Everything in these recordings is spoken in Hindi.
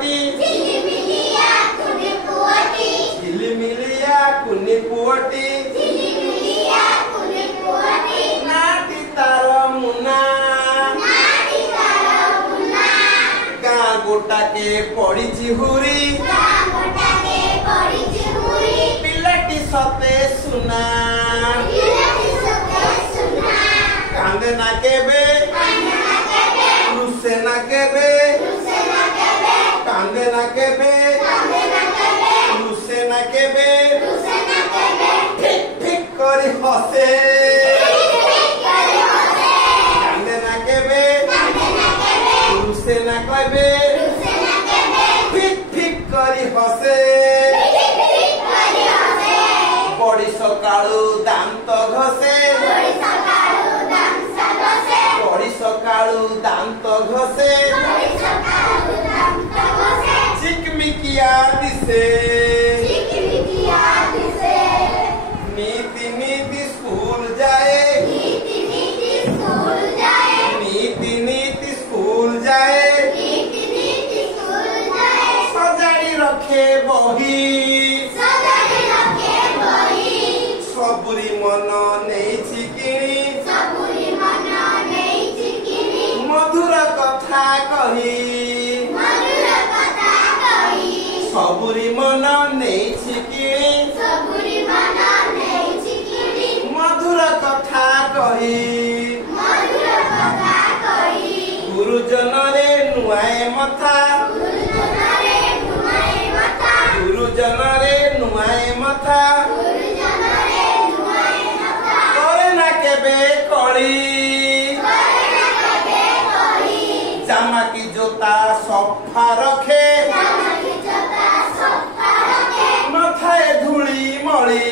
पुअटी झिलिमिलिया कुनी पुअटी नाटी तार मुना गाँ गोटा के पड़ी हुरी पिलाटी सते सुना कांदे ना केबे रुसे ना केबे कांदे ना केबे रुसे ना केबे फिक फिक करी हसे कांदे ना केबे रुसे ना केबे फिक फिक करी हसे बड़ी सकाळू दांत घसे बड़ी सकाळू दांत घसे चिकमिकिया दिसे नीति नीति स्कूल जाए नीति नीति स्कूल जाए सजाड़ी रखे बही सबुरी मन नहीं छिकिनी मधुर कथा कही सबुरी मन नहीं छिकिनी मधुर कथा कही गुरुजन रे नुआए मथा गुरुजन रे नुआए मथा करे ना केबे कली जामा की जोता सफा रखे मथाए धूली मली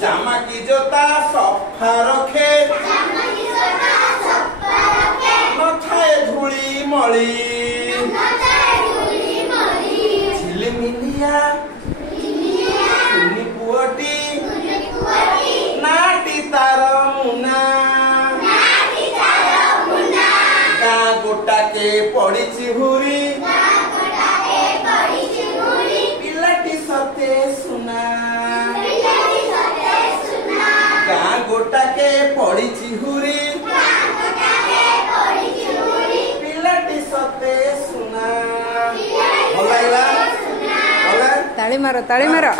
जामा की जोता सफा रखे मथाए धूली मली झिलिमिलिया कुनी पुअटी नाटी तार मुना गाँ गोटा के पड़ी हुरी पिलाटी सते सुना गाँ गोटा के पड़ी हुरी पिलाटी सते सुना। ताली मारो ताली मारो।